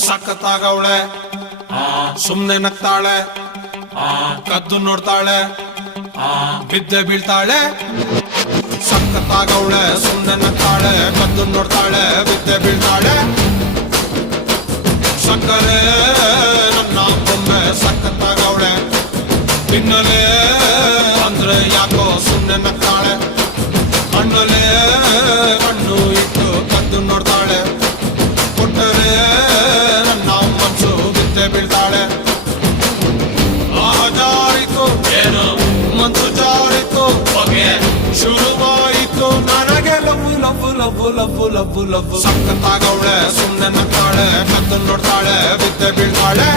ಸಖತ್ತಾಗವಳೆ ಸುಮ್ನೆ ನಗ್ತಾಳೆ ಕದ್ದು ನೋಡ್ತಾಳೆ ಬಿದ್ದೆ ಬೀಳ್ತಾಳೆ ಸಖತ್ತಾಗವಳೆ ಸುಮ್ನೆ ನಗ್ತಾಳೆ ಕದ್ದು ನೋಡ್ತಾಳೆ ಬಿದ್ದೆ ಬೀಳ್ತಾಳೆ ಸಕ್ಕರೆ ನನ್ನ ಬೊಮ್ಮೆ ಸಖತ್ತಾಗವಳೆ ತಿನ್ನಲೆ ಅಂದ್ರೆ ಯಾಕೋ ಸುಮ್ನೆ ನಗ್ತಾಳೆ ಹಣ್ಣಲೆ ಹಣ್ಣು ಇಟ್ಟು ಕದ್ದು ನೋಡ್ತಾಳೆ ಕೊಟ್ಟರೆ ನನ್ನ ಮನ್ಸು ಬಿದ್ದೆ ಬೀಳ್ತಾಳೆ ಜಾರಿತು ಏನು ಮನ್ಸು ಜಾರಿತು ಹೊಗೆ ಶುರುವಾಯಿತು ನನಗೆ love love love love love love ಸಖತ್ತಾಗವಳೆ ಸುಮ್ನೆ ನಗ್ತಾಳೆ ಕದ್ದು ನೋಡ್ತಾಳೆ ಬಿದ್ದೆ ಬೀಳ್ತಾಳೆ